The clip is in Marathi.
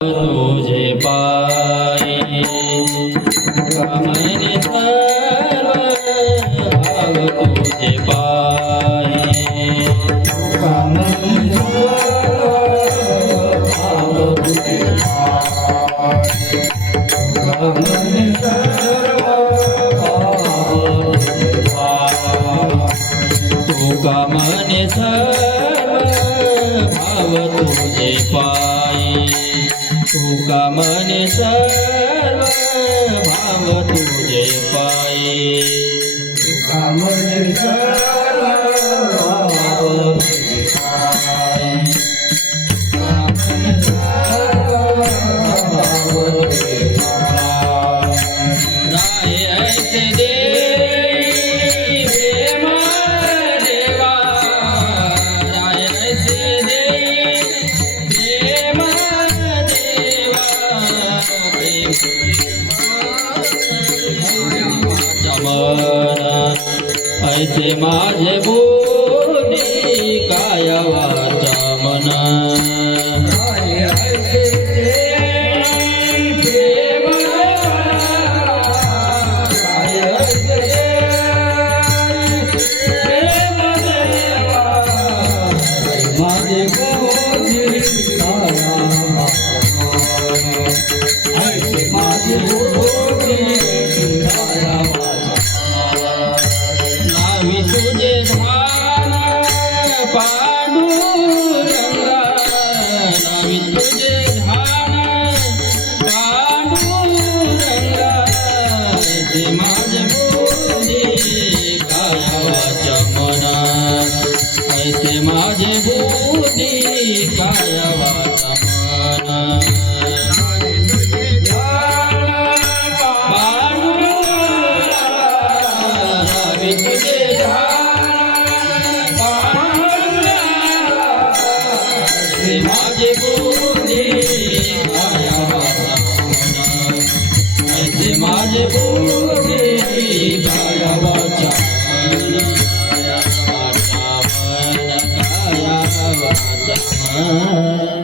तुझे पाये कामने सर्व भाव तुझे पाये कामने सर्व भाव तुझे पाये कामने सर्व भाव तुझे पाये तू कामने सर्व भाव तुझे पाये तू कामने सर्व भाव तुझे पाये तू कामने सर्व भाव तुझे पाये कामने सर्व भाव तुझे पाये राय ऐसे दे प्रेम देवा राय ऐसे दे प्रेम ऐसे माझे बोली काय वाचा मन माझे बोली माझे बोली नावी तुझे ध्यान पांडुरंगा नावी तुझे ध्यान पांडुरंगा ऐसे माझे बोली काय वाचा मना ऐसे माझे बोली काय वाचा मना माझे बोली काय वाचा मना ऐसे माझे बोली काय वाचा मन काय वाचा मन